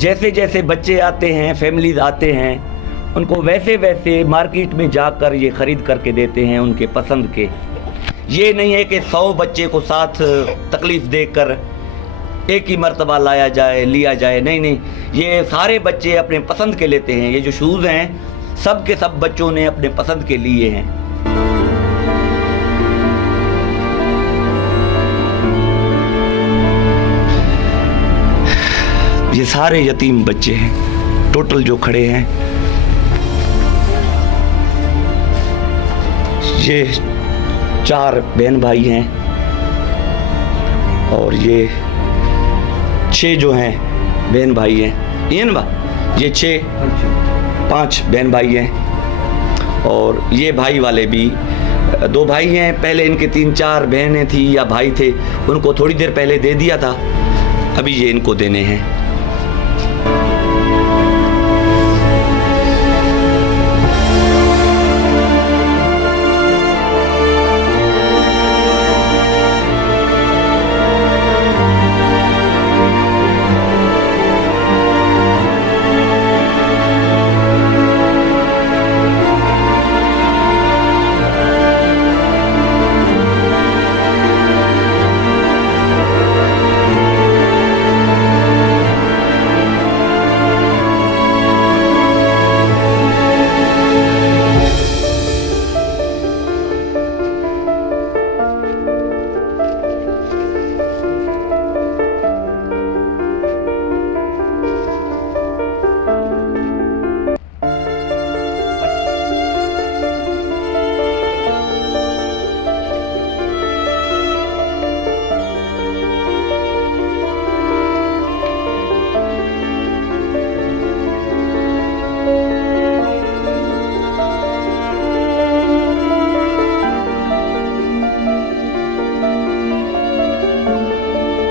जैसे जैसे बच्चे आते हैं, फैमिलीज आते हैं, उनको वैसे वैसे मार्केट में जाकर ये ख़रीद करके देते हैं उनके पसंद के। ये नहीं है कि 100 बच्चे को साथ तकलीफ़ देकर एक ही मर्तबा लिया जाए, नहीं नहीं, ये सारे बच्चे अपने पसंद के लेते हैं। ये जो शूज़ हैं सब के सब बच्चों ने अपने पसंद के लिए हैं। ये सारे यतीम बच्चे हैं टोटल जो खड़े हैं। ये 4 बहन भाई हैं और ये 6 जो हैं बहन भाई हैं। ये ना, ये 5 बहन भाई हैं और ये भाई वाले भी 2 भाई हैं। पहले इनके 3-4 बहनें थी या भाई थे, उनको थोड़ी देर पहले दे दिया था, अभी ये इनको देने हैं।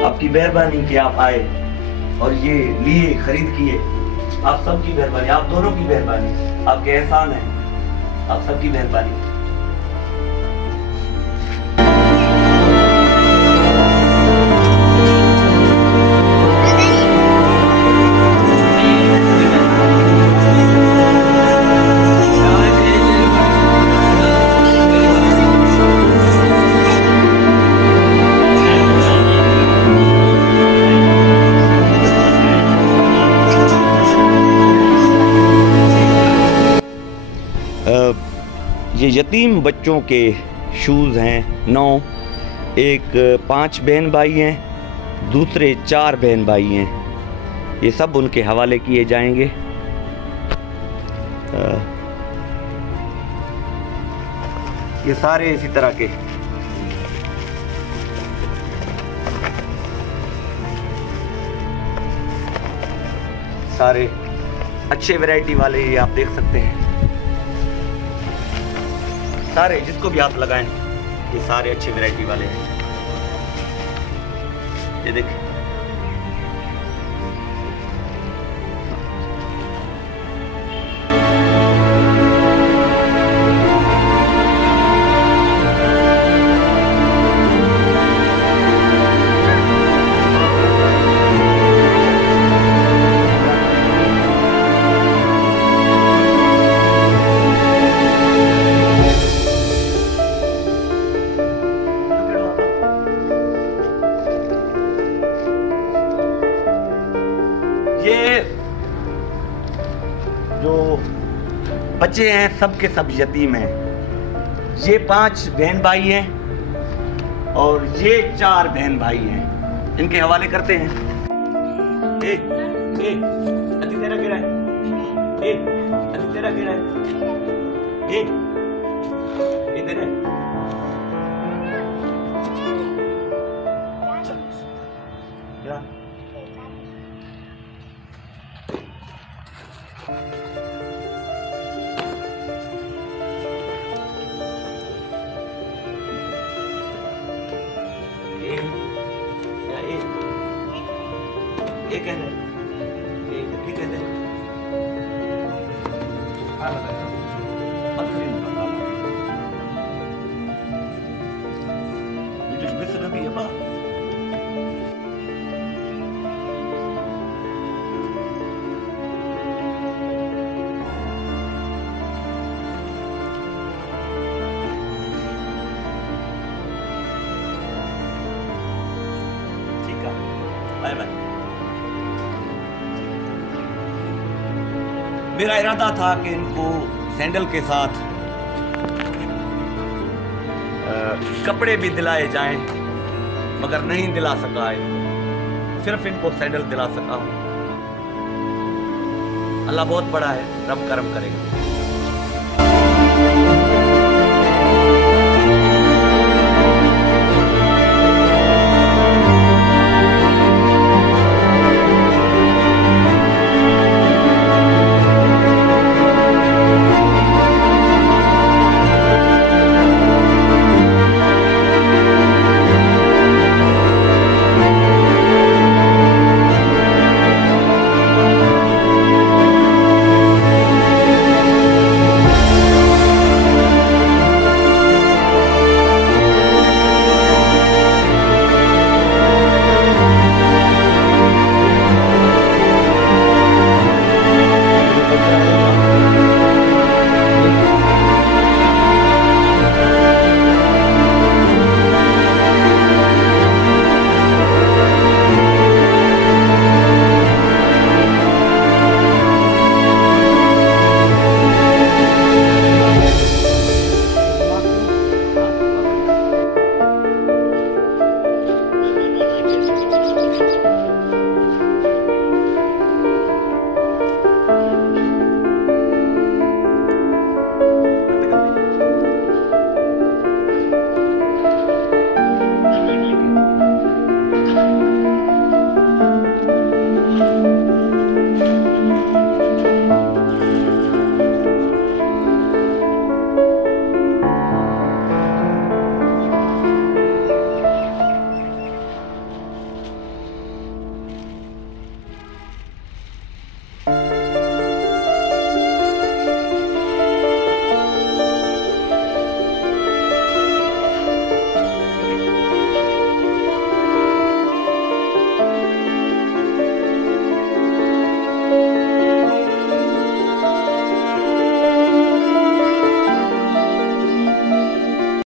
आपकी मेहरबानी कि आप आए और ये लिए, खरीद किए। आप सबकी मेहरबानी, आप दोनों की मेहरबानी, आपके एहसान है, आप सबकी मेहरबानी। ये यतीम बच्चों के शूज़ हैं 9। एक 5 बहन भाई हैं, दूसरे 4 बहन भाई हैं। ये सब उनके हवाले किए जाएंगे। ये सारे इसी तरह के सारे अच्छे वैरायटी वाले ये आप देख सकते हैं। सारे जिसको भी आप लगाएं ये सारे अच्छे वैरायटी वाले हैं। ये देखिए, ये जो बच्चे हैं सब के सब यतीम हैं। ये 5 बहन भाई हैं और ये 4 बहन भाई हैं। इनके हवाले करते हैं। ए, ए, अति तेरा गिरा है। ए, अति तेरा गिरा है। ए, इधर है। क्या? ये कहते हैं, ये कहते हैं। मेरा इरादा था कि इनको सैंडल के साथ कपड़े भी दिलाए जाएं, मगर नहीं दिला सका है, सिर्फ इनको सैंडल दिला सका हूँ। अल्लाह बहुत बड़ा है, रब करम करेगा।